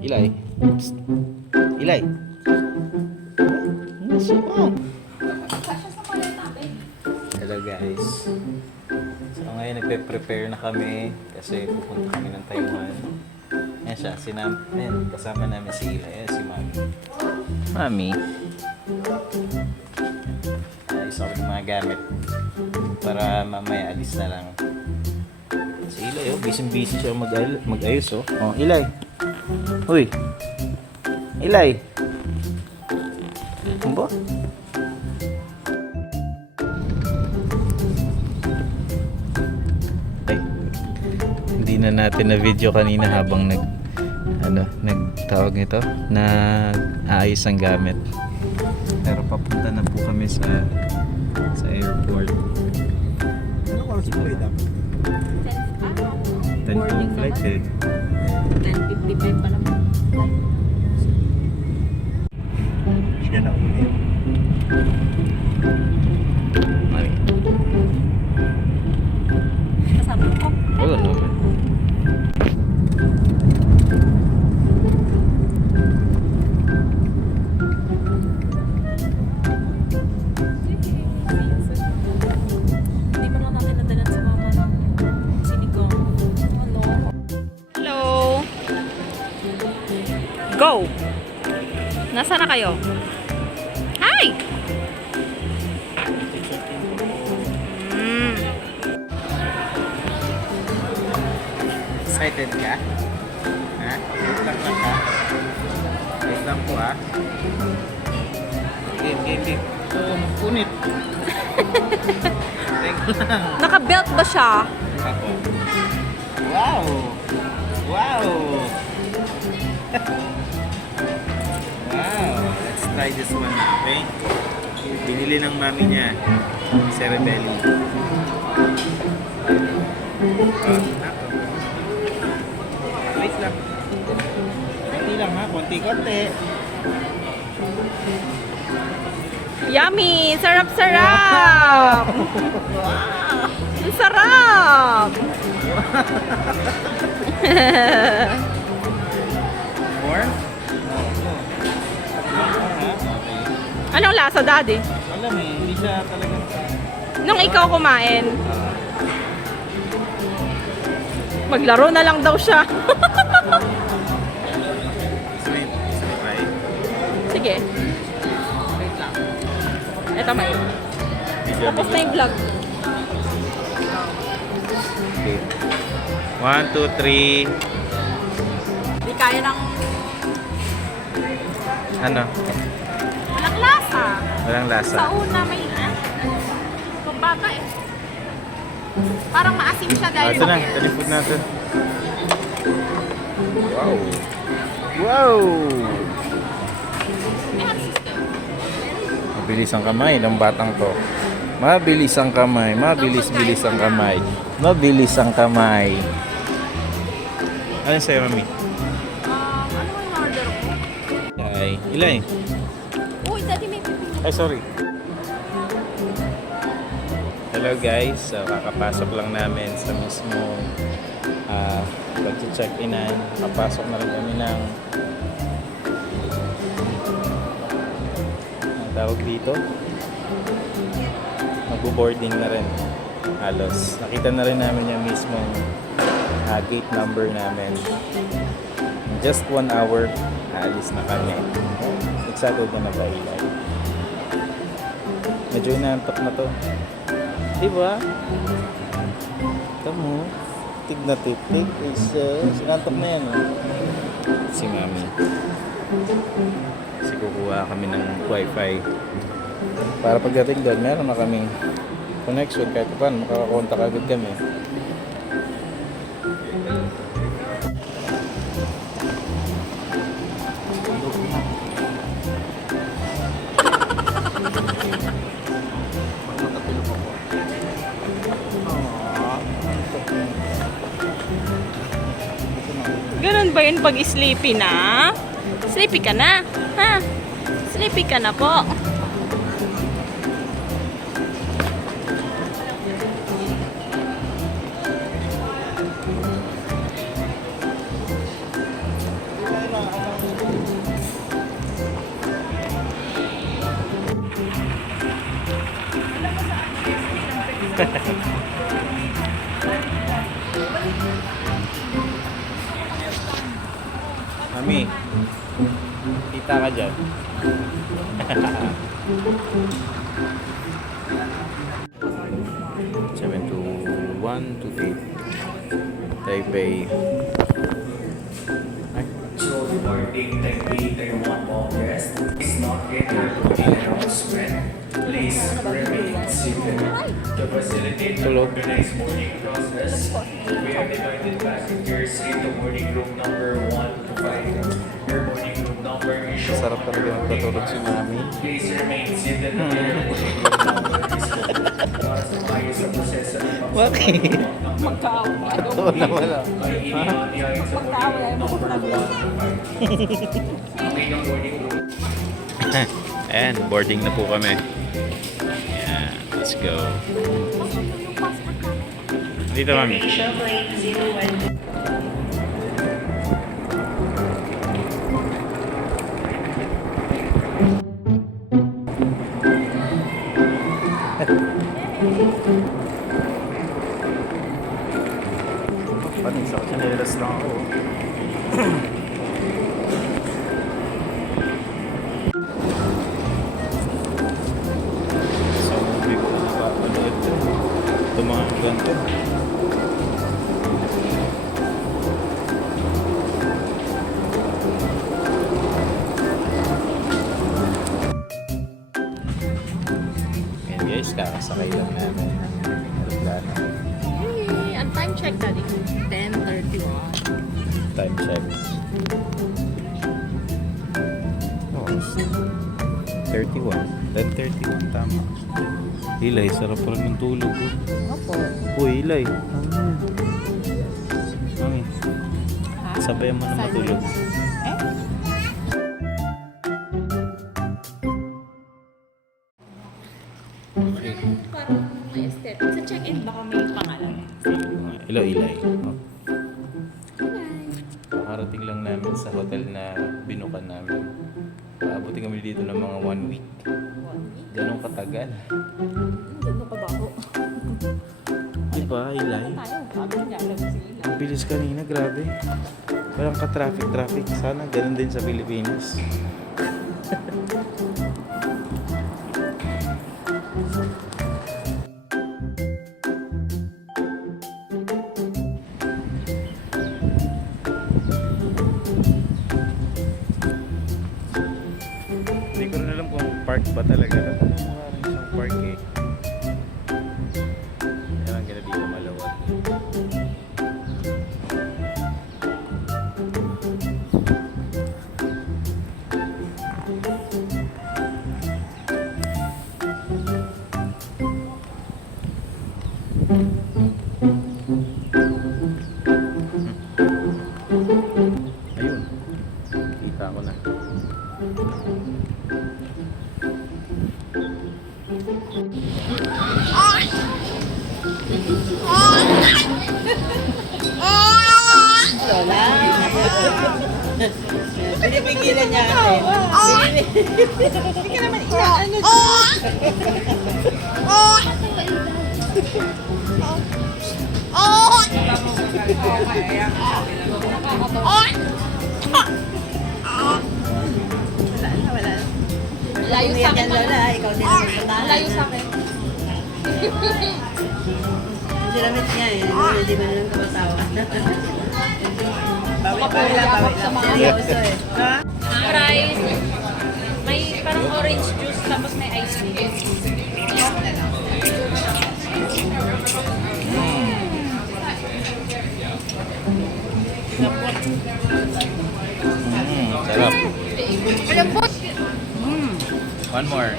Ilay. Psst. Ilay. Nasaan ka? Hello guys. So ngayon nagpe-prepare na kami kasi pupunta kami ng Taiwan. Ayan siya, ayan, kasama namin si Ilay. Ayan si Mami. Mami. Ayos ako ng mga gamit para mamaya alis na lang. Si Ilay, oh, busy siya mag-ayos, oh. Oh, Ilay. Uy. Ilay. Ano ba? Ay. Hindi na natin na video kanina habang nagtawag nito, nag-aayos ang gamit. Pero papunta na po kami sa airport. Anong oras po kayo dapat? 10 p.m. flight eh. 10:55 pa naman. Siya na ulit. Mami. Kasama ko. Oo naman. Hindi mo lang natin nadalan si mama ng sinigang. Hello. Hello. Go! Nasaan na kayo? Hi! Excited ka? Ha? Wait lang ka? Wait lang po ha? Game. Oo, punit. Teka lang. Naka-belt ba siya? Ako. Wow! Wow! Wow! Let's try this one, okay? Binili ng mami niya. Cerebelli. Wait lang. Konti lang ha, konti-konti. Yummy! Sarap-sarap! Ang sarap! More? Anong lasa, Daddy? Alam eh, hindi siya talagang... Nung ikaw kumain, maglaro na lang daw siya. Sabay. Sige. Eto may. Tapos na yung vlog. Okay. 1, 2, 3. Hindi kaya ng Ano? walang lasa. Walang lasa. Sa una may kumbaga eh. Parang maasim siya dahil Ito na, talipod natin. Wow! Wow! Mabilis ang kamay ng batang to. Mabilis ang kamay. Mabilis ang kamay. Mabilis ang kamay. Ano sa'yo, mami? ano yung order ko? Ilay. Uy, Daddy may pipili. Ay, sorry. Hello guys. So, kakapasok lang namin sa mismo pag-check-inan. Kapasok na rin kami ng ang tawag dito. Mag-boarding na rin. Halos. Nakita na rin namin yung mismo gate number namin. In just 1 hour, aalis na kami. Excited na ba, Ilay? Medyo inaantok na to. Diba? Tamo. Tig na titig. Sinantok na yan. Oh. Si Mami. Kasi kukuha kami ng wifi. Para pagdating doon, meron na kaming connection. Kahit paano, makakakontak agad kami. Ganun ba yun pag sleepy na? Sleepy ka na? Ha? Sleepy ka na po. Mami, kita ka dyan. Seven to 1 to 8. Taipei. Ay. Good morning, Taipei, Taiwan Congress. Please not enter the general spread. Please remain seated. To facilitate the Tulog. organized boarding process, we have invited passengers in the boarding room number 1 to 5. Your boarding room number is shown. Sarap talaga magpatulog si Mami. Please remain seated until your boarding room number is called. Para sa maayos sa proseso ng Bakit? Magkaawa. Oo na wala. ay inihayain sa boarding room number 1 to 5. Okay ng boarding room. Ayan, boarding na po kami. Ayan, let's go. Dito, Mami. Panis ako, chanelas lang ako. So, hindi ko nakapanood ito. Ito mga ganito. Ayan guys, kakasakay lang namin. Aeroplano. Hey, ang time check daddy. 10:31. Time check. Oh, 31. 10:31, tama. Ilay, sarap pa rin ng tulog ko. Opo. Uy, Ilay. Mami, sabayan mo na matulog. Okay. Parang may aesthetic. Sa check-in baka may pangalan. Hello, Ilay. Oh. Nakarating lang namin sa hotel na binukan namin. Abutin kami dito ng mga 1 week. Ganong katagal. Ganda pa ba ako? Diba, Ilay? Tayo, sabi niya, alam si Ila. Ang bilis kanina, grabe. Walang ka-traffic. Sana ganun din sa Pilipinas. Hindi ko rin alam kung park ba talaga. Ano parang isang park eh. Yan ang ganda dito malawag. Ayun. Kita ko na. Lola. Pinipigilan niya kasi. Hindi ka naman inaano dyan. Wala na. Layo sa akin. Lola, ikaw din ang puntahan. Layo sa akin. Siramit niya eh. Hindi ba nilang tumatawa? Bawi lang. Sa mga Seryoso eh. Ha? fries. May parang orange juice tapos may ice cream. Sarap. Malambot. One more.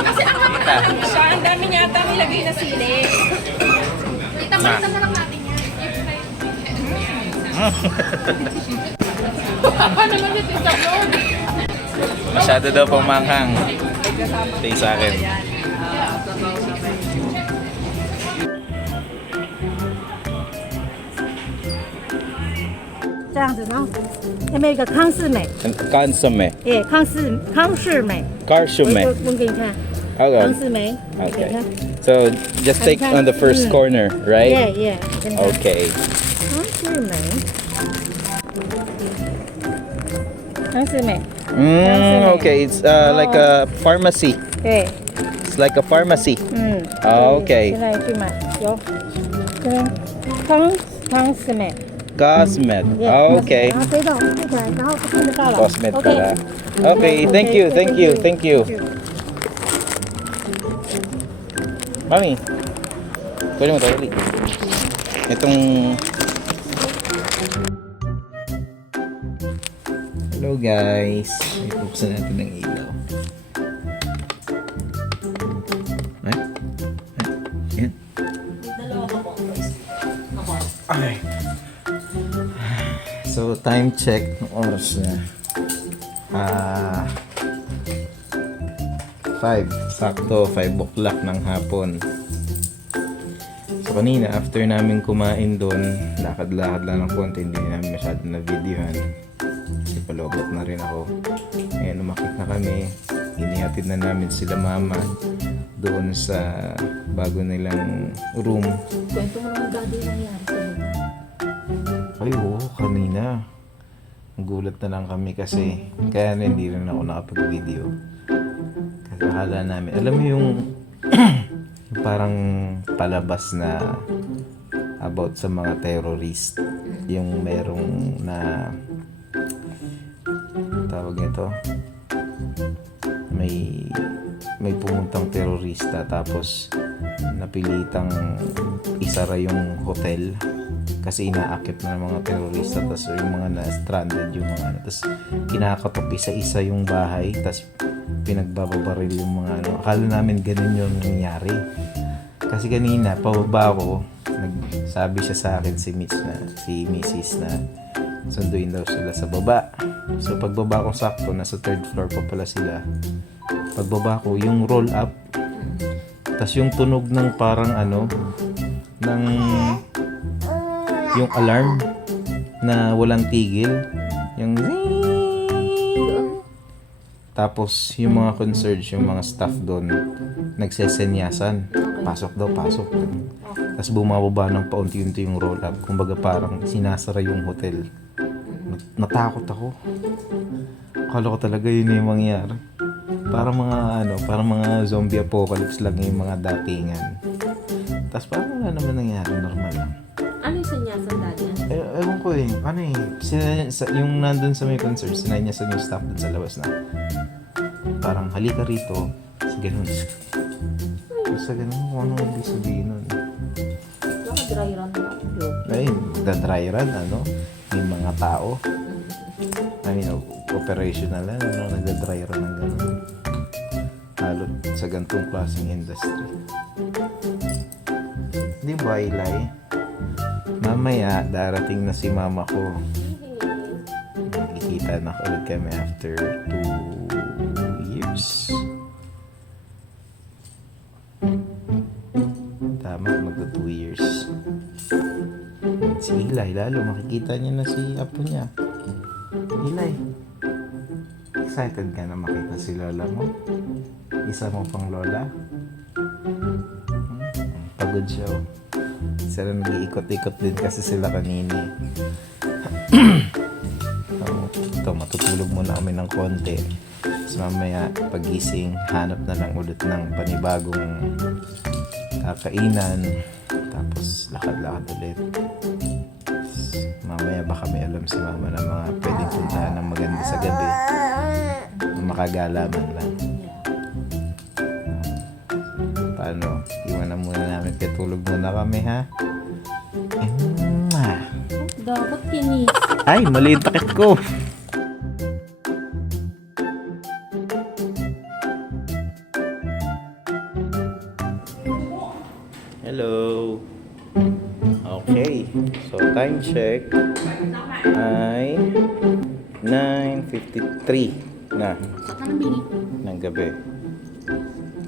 Kasi ang hapon siya. Ang dami niya ata may lagay na sili. Itamasa na lang natin yan. Paano naman ito sa vlog? Masyado daw pamanghang. Ito yung sa akin. 这样子呢，那边有一个康士美， Consomme. 康士美， Consomme. 我给你看， Okay. 康世梅 Okay. 给他 So just take on the first corner, right? Yeah, 跟他 Okay. 康世梅康世梅 Okay. It's like a pharmacy. 对 It's like a pharmacy. 嗯 Okay. 现在去买有跟康世梅 Cosmet. Okay. 然后这种这起来然后看得到了 Cosmet OK pala. Okay, thank you, thank you, thank you. Mami, pwede mo tayo ulit. Itong... Hello guys. Ipuksan natin ng ilaw. Ay? Yan. Okay. So, time check ng oras na. 5. Sakto, 5 o'clock ng hapon. So, kanina, after namin kumain doon, lakad-lakad lang ng konti, hindi namin masyado na videohan. Kasi palobot na rin ako. Ngayon, umakit na kami. Inihatid na namin sila mama doon sa bago nilang room. kwento mo naman dati nangyari sa'yo Ay, oo, kanina. Nagulat na lang kami kasi kaya na hindi rin ako nakapag-video. Kasi akala namin, alam mo yung yung parang palabas na about sa mga terrorist. Yung merong na tawag nito, may pumuntang terorista tapos napilitang isara yung hotel kasi inaakit na ng mga terorista tapos yung mga na-stranded yung mga ano tapos kinakatok isa-isa yung bahay tapos pinagbababaril yung mga ano akala namin ganun yung nangyari kasi kanina pababa ako nagsabi siya sa akin si Mrs. na sunduin daw sila sa baba so pagbaba ko sakto nasa 3rd floor pa pala sila pagbaba ko yung roll up tapos yung tunog ng parang ano ng yung alarm na walang tigil yung zing. Tapos yung mga concierge yung mga staff doon nagsesenyasan pasok daw pasok tapos bumababa ng paunti-unti yung roll up kumbaga parang sinasara yung hotel natakot ako akala ko talaga yun yung mangyari parang mga zombie apocalypse lang yung mga datingan tapos parang wala naman nangyari normal lang. ano yung sanyasan dati? Ewan ko eh. Ano eh. Yung nandun sa may concert, sinanyasan yung staff dun sa labas na parang halika rito. Kasi ganun. Basta ganun kung anong ibig sabihin nun. Naka-dry run na Ay, dry run, ano? May mga tao. I mean, operational na, nagda-dry run ng ganun. Halot sa gantong klaseng industry. Di ba, Eli? Mamaya, darating na si mama ko. Magkikita na ulit kami after 2 years. Tama, magto 2 years. Si Eli, lalo makikita niya na si apo niya. Eli, excited ka na makita si lola mo? Isa mo pang lola? Pagod siya oh. Sila nag-iikot-ikot din kasi sila kanina. Ito, matutulog muna kami ng konti. Tapos mamaya, pagising, hanap na lang ulit ng panibagong kakainin. Tapos, lakad-lakad ulit. Tapos, mamaya baka may alam si mama na mga pwedeng puntahan ng maganda sa gabi. Makagalaman lang. Paano? Iwan na muna namin kaya tulog muna kami ha? dapat kinis Ay, mali yung takip ko. Hello. Okay. So, time check ay 9:53 na ng gabi.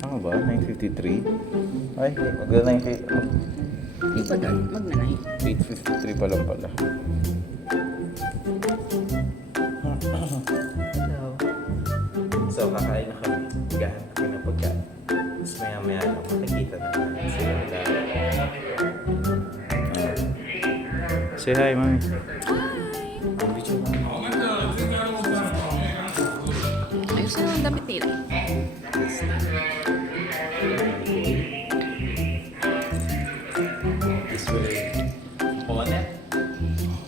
Ano ba? 9:53? Ay, Di pa doon, mag-nanay. 8:53 pa lang pala. Hello. So, kakain na kami. Gahan kami ng pagkain. Say hi, mami. Ayos na ang damit nila. This way. On it?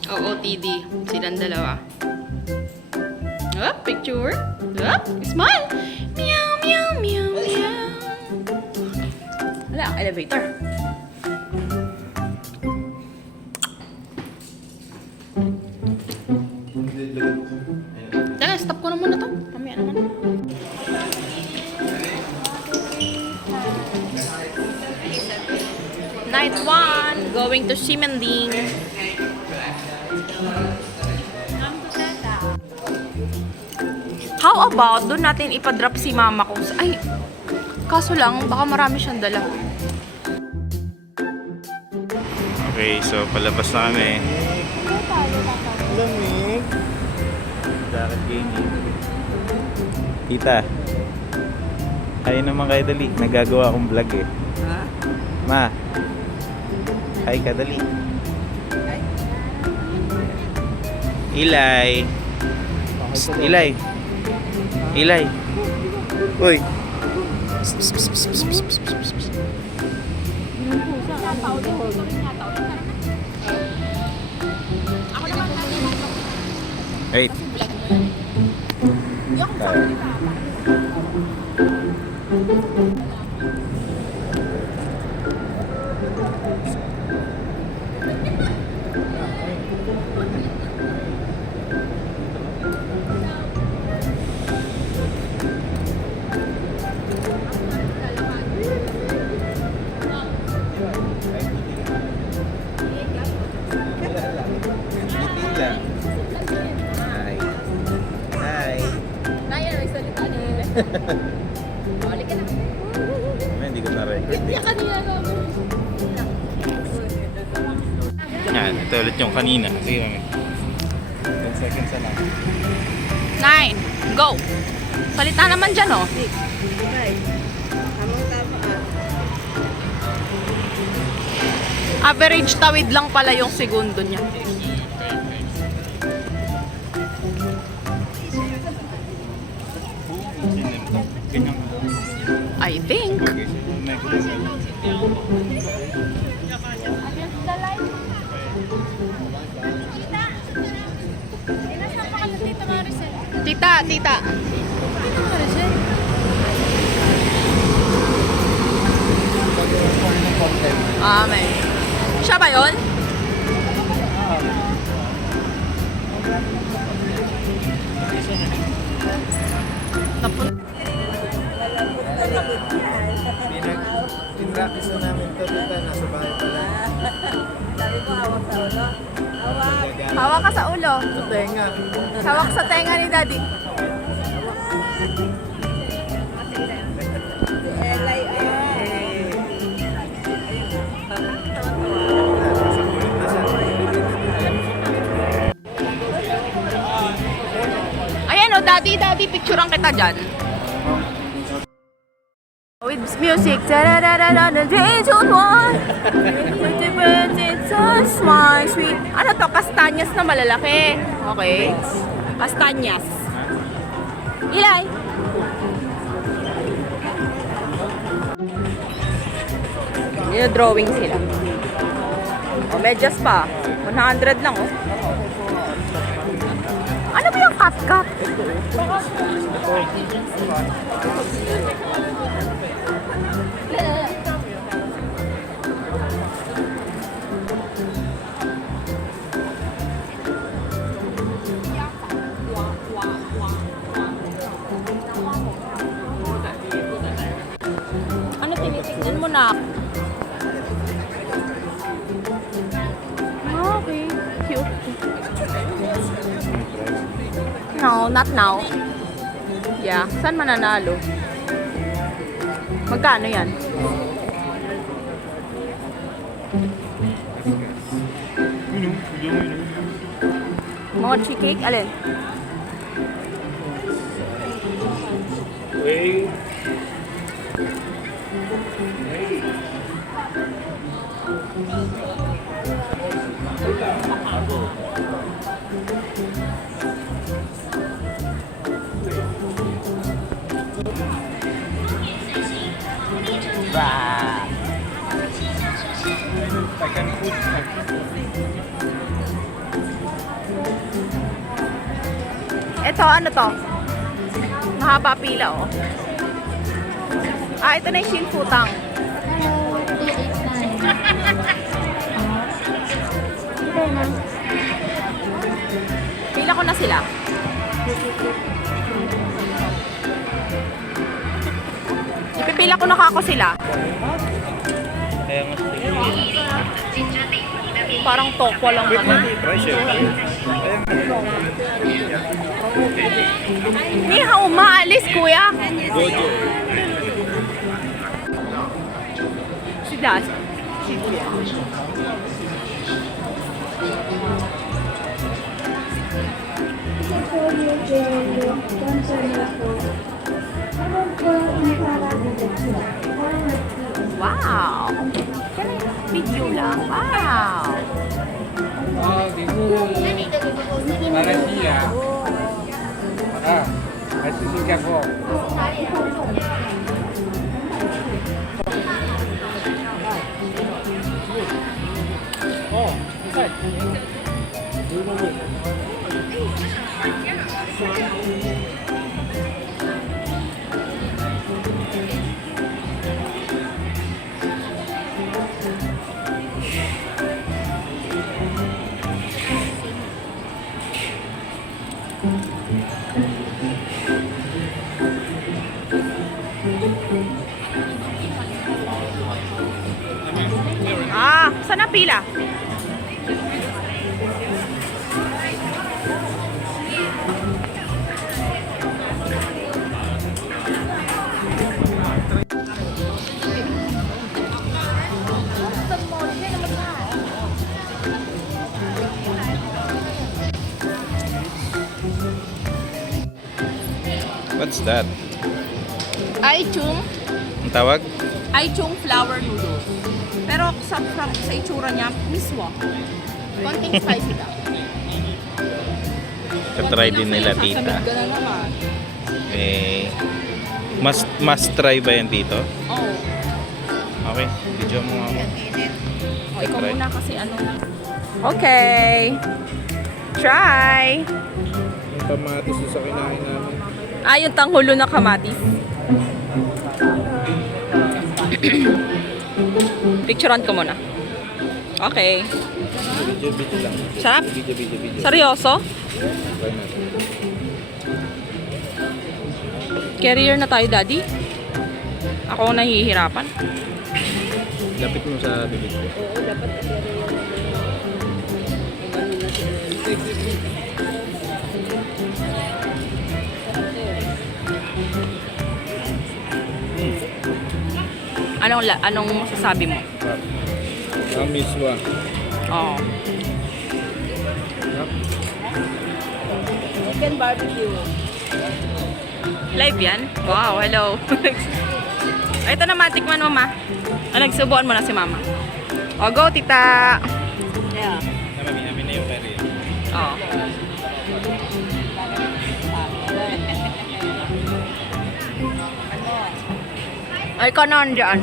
Oo, TD. Silang dalawa. Up, picture. Up, smile. Meow, meow, meow, meow. Wala, ang elevator. Teka, stop ko na muna to. Mamaya naman. Night 1, going to Simending. How about doon natin ipadrop si mama ko? Ay, kaso lang, baka marami siyang dala. Okay, so palabas na kami. Lamig. Dapat gaming. Tita. Hi naman kayo dali. Nagagawa akong vlog eh. Ha? Ma. Hi ka dali. Ilay. Ilay. Ilay. Uy. Hey. Hi. Hi. Hindi ko na-record eh. Yan, ito ulit yung kanina. Sige namin. 10 seconds na lang. 9, go! Salita naman dyan, oh. Okay. Tamang tama ka. Average tawid lang pala yung segundo niya. I think. Tita, tita. Amen. Siya ba yun? Napun- In-practice na namin ito dito. Nasa bahay pala. Sabi mo, hawak sa ulo. Hawak. Hawak ka sa ulo. Sa tenga. Hawak sa tenga ni Daddy. Elay, Ayan o, Daddy, Daddy, picturean kita dyan. With music, sweet. Ano to? Kastanyas na malalaki. Okay. Kastanyas. Ilay. Drawing sila. O, medyas pa. 100 lang, oh. Ano ba yung cut-cut? Ano tinitignan mo na? Okay, cute. No, not now. Yeah, saan mananalo? Magkano yan? Mochi cake? Alin? Ito, ano to? Mahaba pila, oh. Ah, ito na yung Shinfutang. Pila ko na sila. Ipipila ko na kako sila. Kaya nga. Parang tokwa lang naman. Ni hao maalis, kuya. Si Das. Si kuya. Wow! Video lang. Wow! Malaysia. Ah, at Singapore. Oh, Ah, saan ang pila? What's that? Aichung. Ang tawag? Aichung flour noodles. Pero sa itsura niya, miswa. Konting spicy lang. Katry din nila tita. Sasamid ka na naman. Eh, must try ba yan dito? Oh. Okay, video mo nga mo. Oh, ikaw muna kasi ano. Okay. Try. yung kamatis yung sa kinain namin. Ah, yung tanghulo na kamatis. Picturean ko muna. Okay. Video lang. Sarap? Video. Seryoso? Try natin. Carrier na tayo, Daddy? Ako ang nahihirapan. Lapit mo sa bibig ko. Anong masasabi mo? Ang miswa. Oo. Chicken barbecue. Live yan? Wow, hello. Ito naman, tikman mo, ma. Nagsubuan mo na si mama. O, go, tita. Yeah. Amin na yung curry. Oo. Ay, ka na dyan.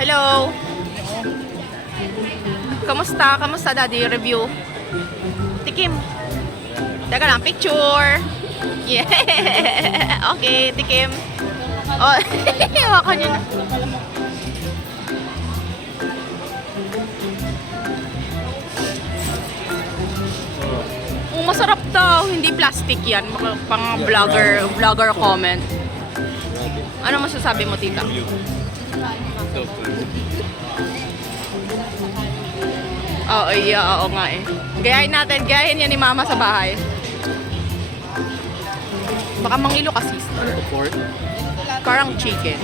Hello. Kamusta? Kamusta, Daddy? Review. Tikim. Teka lang, picture. Yeah. Okay, tikim. Oh, hawakan nyo na. Masarap daw, hindi plastic yan. Pang vlogger comment. Ano masasabi mo, tita? Oo, iya, oo nga eh. Gayahin yan ni mama sa bahay. Baka mangilo kasi. Parang chicken.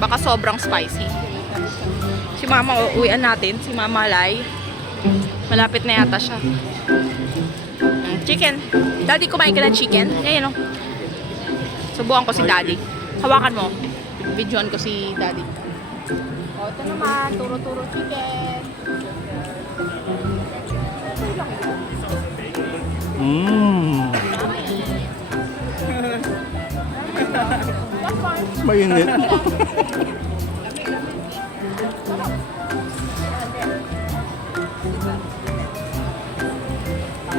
Baka sobrang spicy. Si mama, uwian natin. Si mama Lai. Malapit na yata siya. Chicken. Daddy, kumain ka ng chicken? Ayan o. Subukan ko si Daddy. Hawakan mo. Videoan ko si Daddy. O, ito naman. Turo-turo chicken. Mmm. Mainit.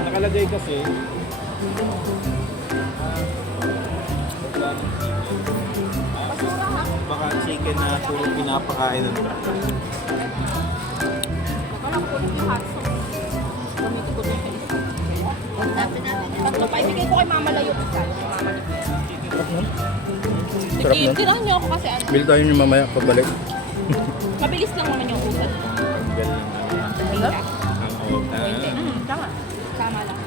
Nakalagay kasi baka chicken na puro pinapakain ng bata. Akala ko ulit yung hot sauce. Gamitin ko din yung isa. Tatlo pa. Ibigay ko kay Mama Layo isa. Mama Layo. Sarap nun. Tirahan niyo ako kasi ano. Bill tayo niyo mamaya pabalik. Mabilis lang naman yung usap. Ang Tama. Tama lang.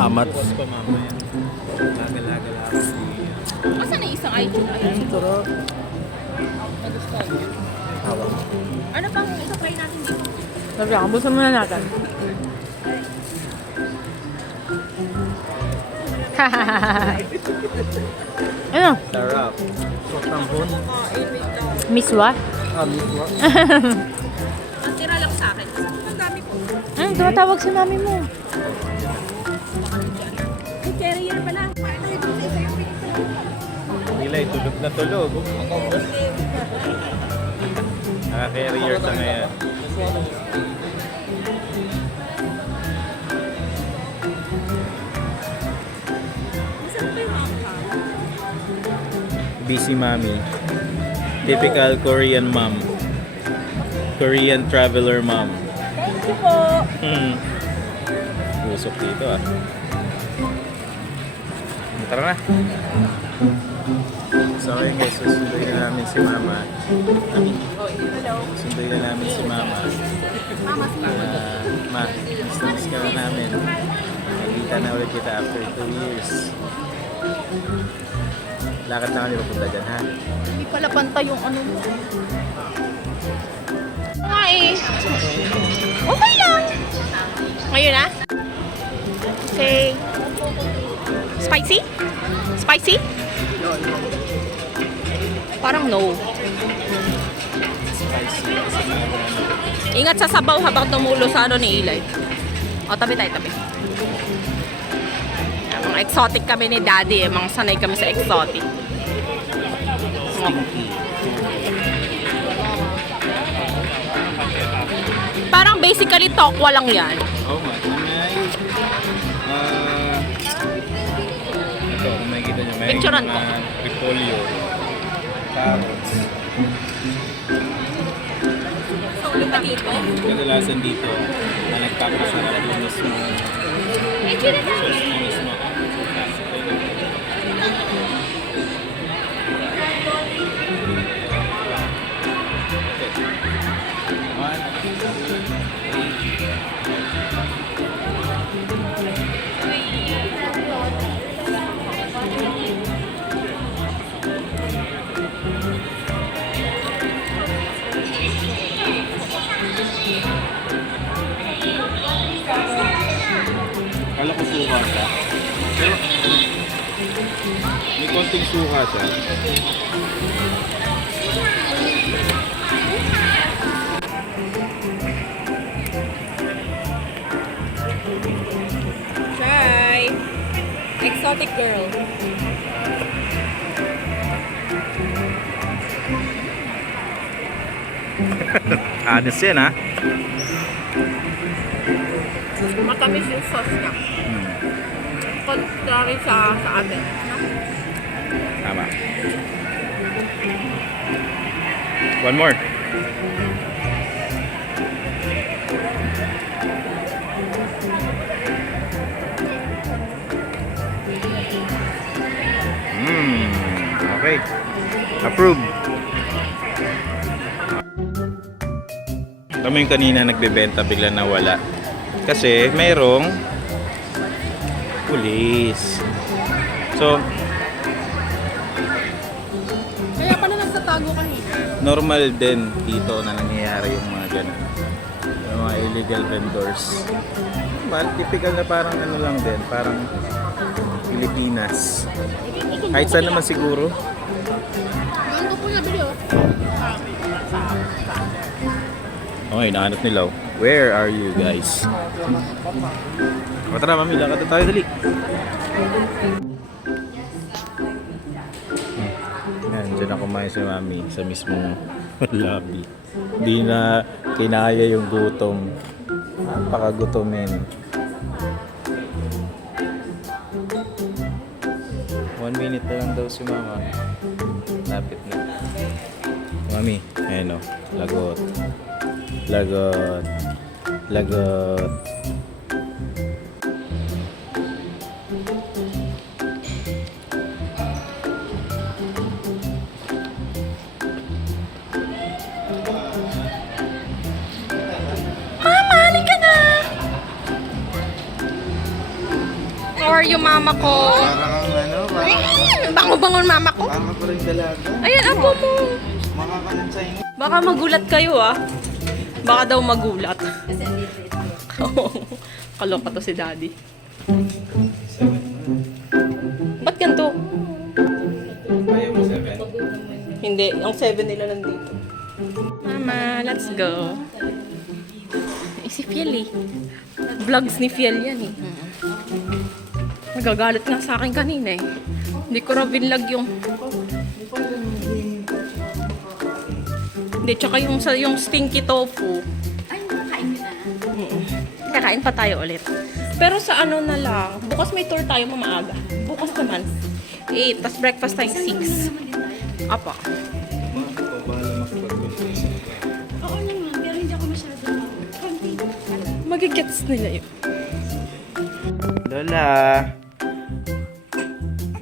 amat. Tapos pa mamaya. Lagal-lagal si... Masa na isang iTunes? Ayun. Sarap. Nagustuhan niyo. Hawak. Ano pang isa-try natin dito? Sabi ako, busan muna natin. Ano? Sarap. Sotanghon. Miss what? Miswa. Ang tira lang sa akin. Ang dami po. Tumatawag si mami mo. Ay, carrier pala. Nilay, tulog na tulog. Naka-carrier sa ngayon. Busy mommy. Typical Korean mom. Korean traveler mom. Thank you po. Usok dito ah. Tara na. So ayun guys, susunduin na namin si mama. Hello. Susunduin na namin si mama. Mama, si Mama. Ma, miss ka na namin. Nagkita na ulit kita after 2 years. Lakad na kami papunta dyan ha. Hindi pala pantay yung ano mo. Nga eh. Okay lang. Ngayon ah. Okay. Spicy? Spicy? Parang no. Ingat sa sabaw habang tumulo sa ano ni Eli. O, tabi tayo, tabi. Mga exotic kami ni Daddy eh. Mga sanay kami sa exotic. Parang basically tokwa lang yan. Oo nga, may ito, kung makikita nyo, may Picturean ko. repolyo, carrots. So, ulit na dito. Kadalasan dito, na nagkakasarap yung mismo. Yung mismo. Kala ko suka siya. Pero may konting suka siya. Try. Exotic girl. Honest yan ha. Matamis yung sauce niya. Contrary sa atin. Tama. One more. Okay. Approved. Kami yung kanina nagbebenta, bigla nawala. Kasi mayroong pulis. So, Kaya pala nagtatago kanina. normal din dito na nangyayari yung mga ganun. Yung mga illegal vendors. Well, typical na parang ano lang din, parang Pilipinas. Kahit saan naman siguro. Ganito po yung video. Okay, nahanap nila. Where are you guys? Tara, mami, lakad na tayo, dali. Yan, Diyan na kumain si Mami sa mismong lobby. Di na kinaya yung gutom. Napakagutomin. 1 minute na lang daw si Mama. Lapit na. Mami, ayun o. Lagot. Lagot. Lagot. Mama, halika na! How are you, mama ko? Parang ano, Bango-bango mama ko. parang pa rin dalaga. Ayan, apo mo. Makakalansay mo. Baka magulat kayo ah. Baka daw magulat. Kaloka to si daddy. Ba't ganito? Ayaw mo 7? Hindi, ang 7 nila nandito. Mama, let's go. Si Fiel eh. Vlogs ni Fiel yan eh. Nagagalit nga sa akin kanina eh. Hindi ko raw binlog yung... Hindi, tsaka yung stinky tofu. Ay, nakain na. Kakain pa tayo ulit. Pero sa ano na lang, bukas may tour tayo mamaaga. Bukas naman. 8, tas breakfast tayong 6. Apa. Oo naman, pero hindi ako masyado konti. Magigets nila yun. Lola.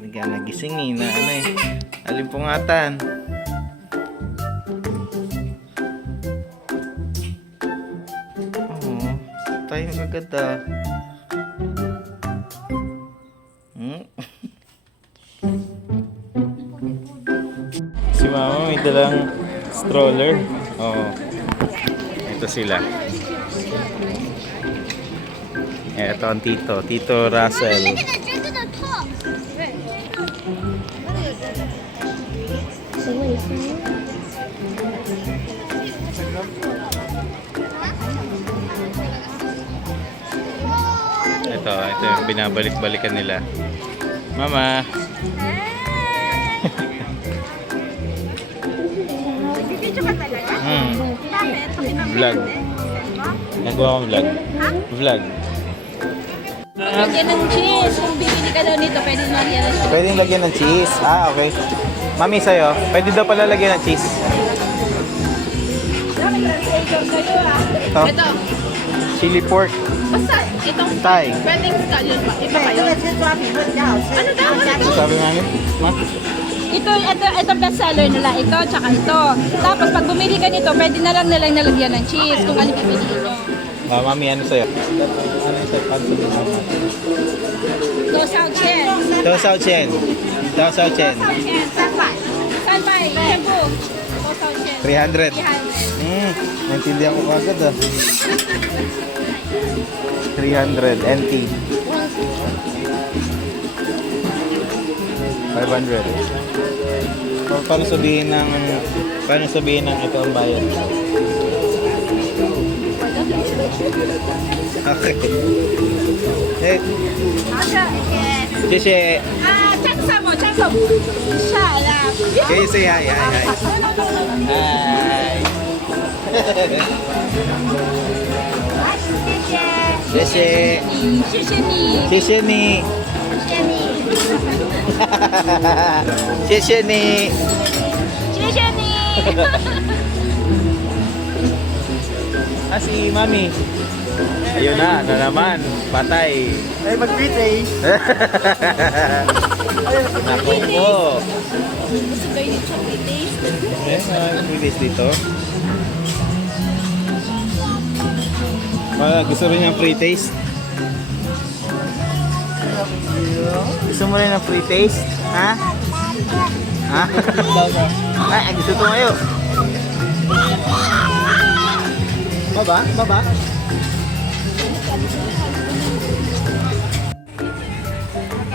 Bigyan nagising eh na ano eh. Alimpungatan. Oo. Tayo agad ah. Si Mama may dalang stroller. Oo. Ito sila. Ito ang Tito. Tito Russell. Ito yung binabalik-balikan nila. Mama. Vlog. Nagawa kong vlog. Vlog. Lagyan ng cheese. Kung bibili ka daw nito, pwede na yan. Pwedeng lagyan ng cheese. Ah, okay. Mami, sa'yo, pwede daw pala lagyan ng cheese. Ito, Ito. chili pork. Basta, itong Thai. pwedeng scallion pa. Iba kayo. Ano daw? Sabi namin, ma? Ito bestseller nila. Ito, tsaka ito. Tapos pag bumili ka nito, pwede na lang nilang nalagyan ng cheese. Kung ano pipiliin mo. Ah, mami, ano sa'yo? Ano yung sa'yo? Dosao Chen. Dosao Chen. Dosao Chen. Salbay. Cebu. Dosao Chen. 300. 300. Naintindihan ko agad ah. 300 NT. 500. Paano sabihin ng ito ang bayad? Okay. Eh, Jesse. Okay, say hi, hi, hi. Hi. Jesse. 谢谢你。谢谢你。谢谢你。谢谢你。 Ah, si Mami. Ayun na naman. Patay. Ay, mag-greet Naku po. Gusto ba yung chocolate taste? Mag-greet dito. Gusto rin ng free taste? Gusto mo rin ng free taste? Ha? Ha? Ay, gusto ito ngayon. Baba? Baba?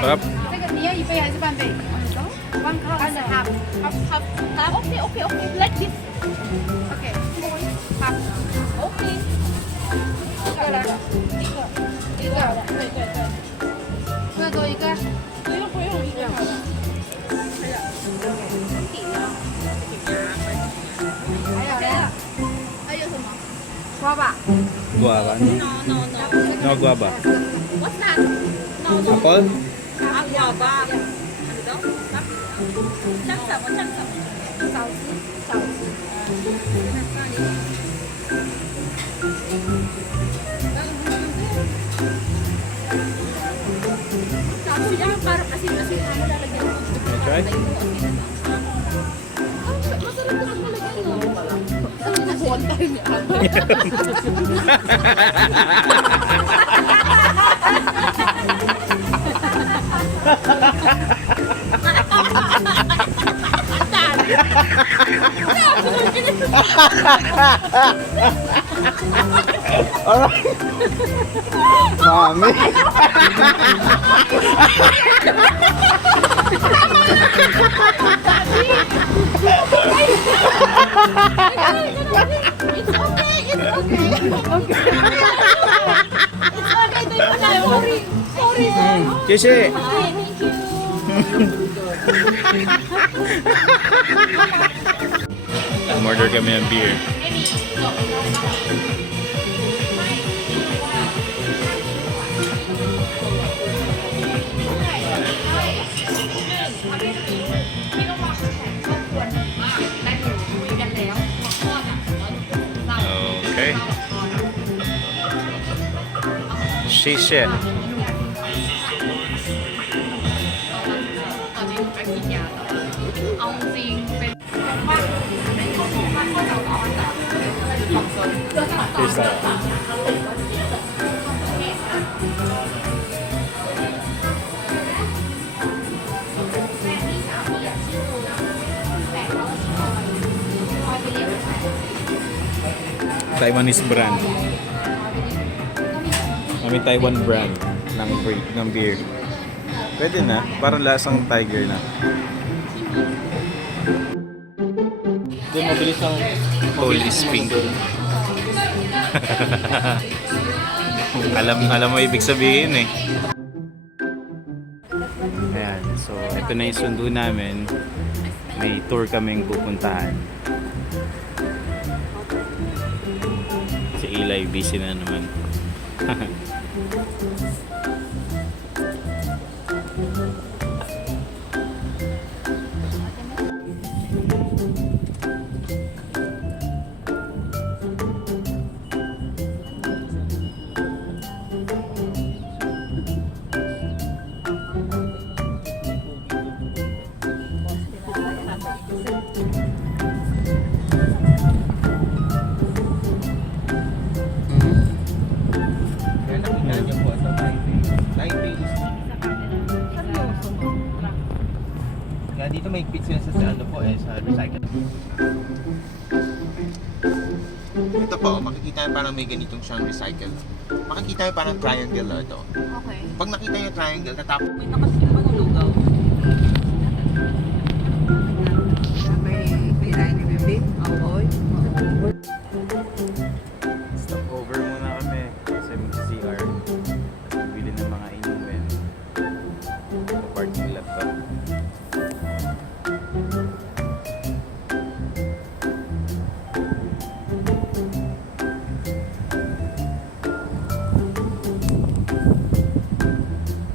Sarap. Okay. Like this. Okay. Half. Okay. Guava. Guava. No guava. What's that? No, no. Apple? Guava. Ano daw? Parang kasi lalagyan mo. Can I try? Masarap naman malagyan, no? One time yan. Mami. It's okay, it's okay. It's okay, do you na? Sorry. Sorry, sir. Kishi. Thank you. Order kami ng beer. Okay. Shisha. Taiwanese brand. Kami Taiwan brand ng beer. Pwede na, parang lasang tiger na. Doon mabilis ang Holy Spring. alam mo ibig sabihin eh. Ayan, so ito na yung sundo namin. May tour kaming pupuntahan. Si Eli busy na naman. Kaya dito may pits sila sa ano po sa recycle. Ito po, makikita nyo parang may ganitong siyang recycle. Makikita nyo parang triangle na ito. Okay. Pag nakita nyo triangle, tatapos May nakasimang lugaw. Stop over muna kami kasi mag-CR. Tapos bibili ng mga inumin. Sa parking lot pa.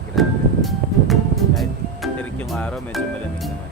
Grabe. Kahit tirik yung araw, medyo malamig naman.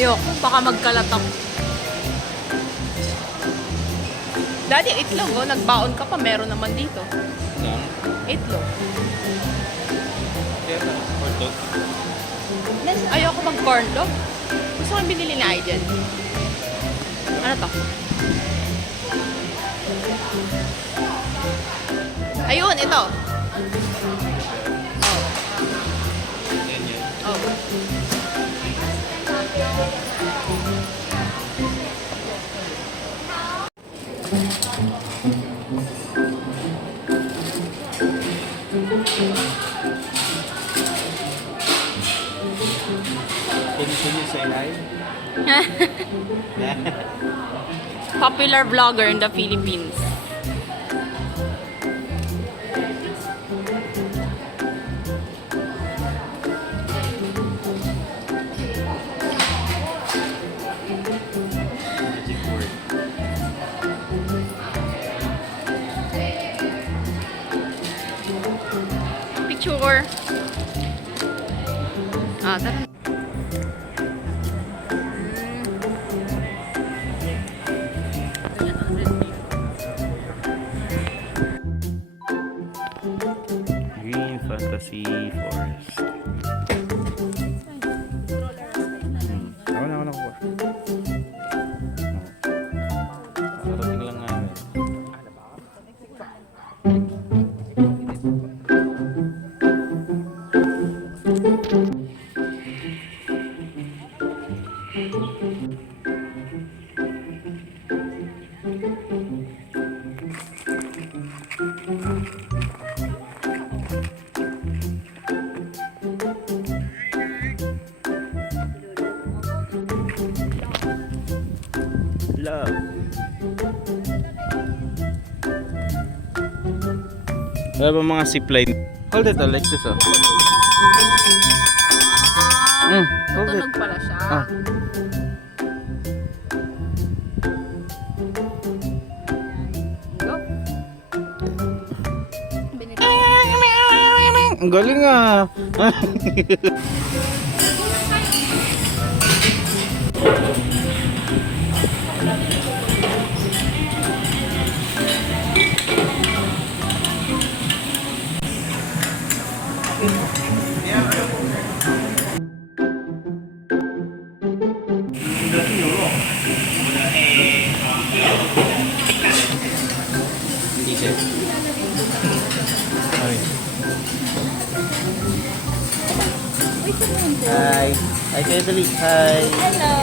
Ayoko, baka magkalat ako. Daddy, itlog oh. Nagbaon ka pa, meron naman dito. Itlog. Ayoko mag-corn dog. Gusto ko yung binili ni Aiden. Ano to? Ayun, ito. Oh. Can you say hi? Popular vlogger in the Philippines. Magic word. Picture. Ah, tara. Green Fantasy Forest. Ako na po. Karating lang namin. Love. Wala ba mga zipline? Hold it, like this, oh. Hold it. Tunog pala siya. Ah. Go. Ang galing ah. Hindi siya. Hi. Hi, Teddy. Hi. Hello.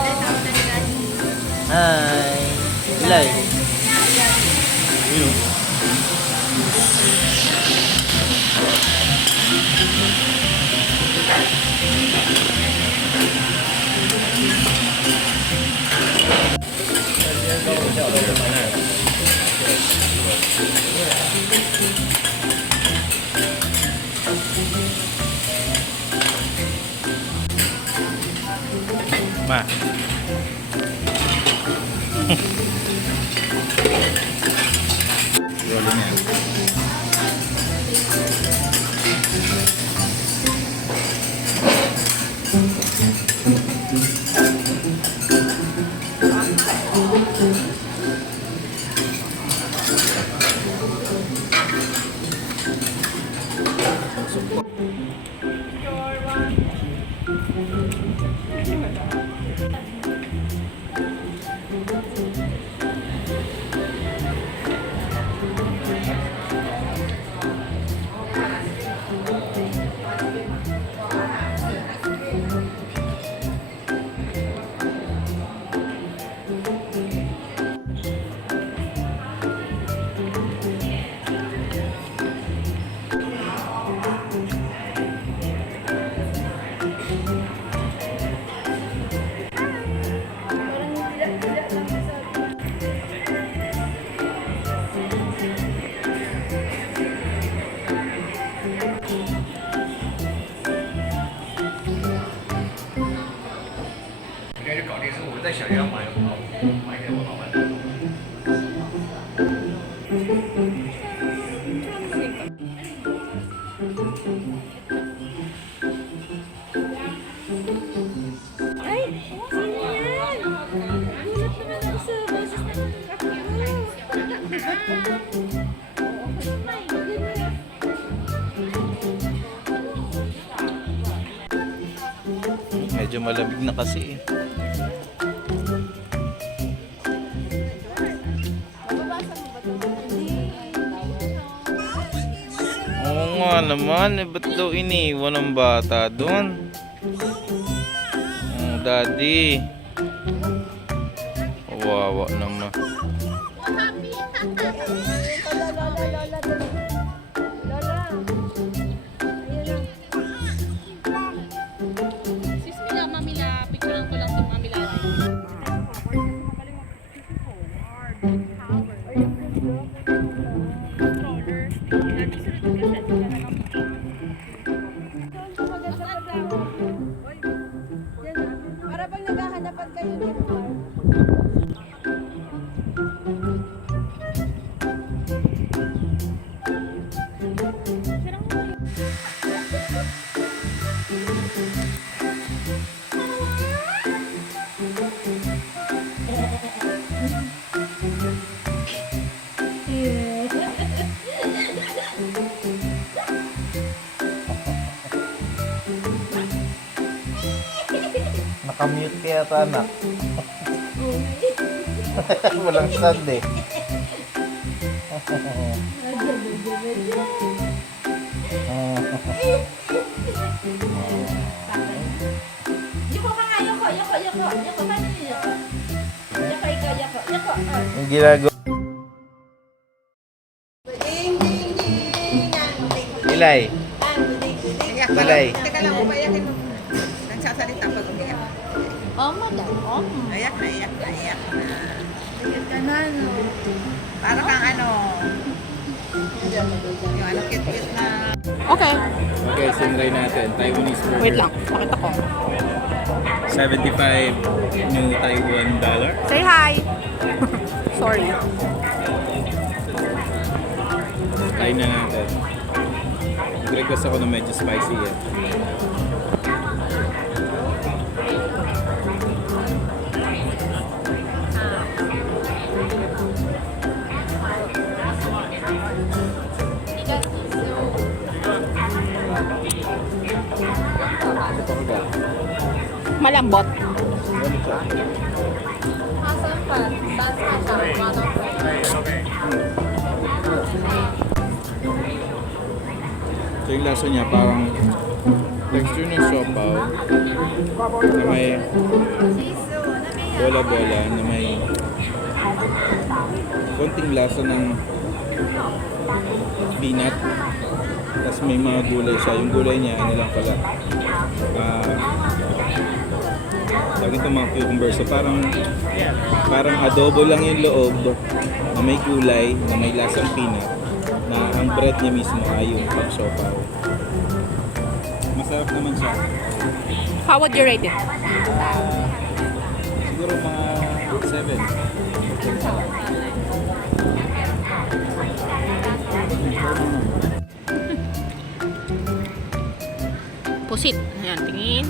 Hi. Ilay. Ma. Rolling yan. Medyo malamig na kasi eh. nga naman, ba't daw iniwan ng bata doon? Daddy. Kawawa naman. Sis, Mila, Mamila. Picturean ko lang si Mamila. Para pag naghahanapan kayo dito. Nakamute kaya ito, anak. Walang stand eh. Yoko ka nga, yoko. Yoko, paano yun, yoko? Yoko, ikaw, yoko. Ang ginagawa. Ilay. Ilay. Teka lang, umayakin mo. Nagsasalita pag umiyak. Oh, madam. Oh. Ayak na. Ayak ka na, no. Para kang ano. Yung ano, cute-cute na. Okay. Okay, sinray natin. Taiwanese burger. Wait lang. Pakita ko. 75 new Taiwan dollar. Say hi. Sorry. Kain na natin. Nag-request ako na medyo spicy yan. Malambot. So yung lasa niya parang texture ng siopaw na may bola-bola na may konting lasa ng peanut, tapos may mga gulay siya. Yung gulay niya ano lang pala, tawag ito mga cucumber. So parang adobo lang yung loob na may gulay, na may lasang peanut, na ang bread niya mismo ay yung pang-siopaw. Masarap naman siya. How would you rate it? Siguro mga 7. Pusit. Ayan, tingin.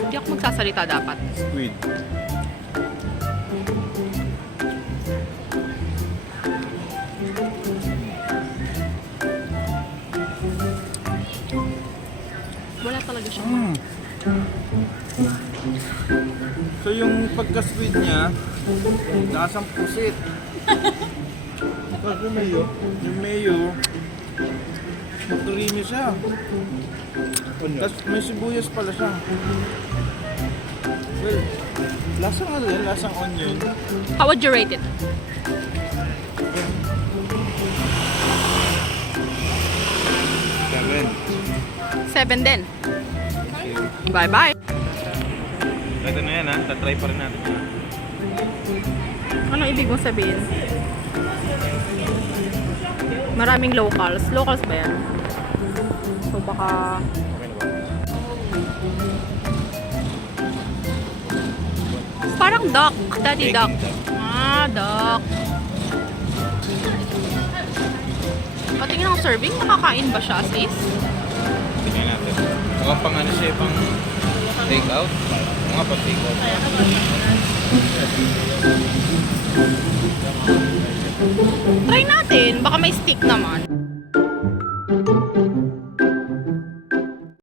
Hindi ako magsasalita dapat. Squid. Wala talaga siya. So yung pagka-squid niya, lasang pusit. Tapos yung mayo, creamy siya. Tapos may sibuyas pala siya. Well, lasang ano yan? Lasang onion. How would you rate it? 7 din. Bye-bye. Ito na yan ha, tatry pa rin natin. Ano ibig mong sabihin? Maraming locals. Locals ba yan? So baka... Parang duck. Daddy duck. Ah, duck. Patingin ang serving. Nakakain ba siya as is? Tingnan natin. Mga pang ano siya, pang take out. Mga pang take out.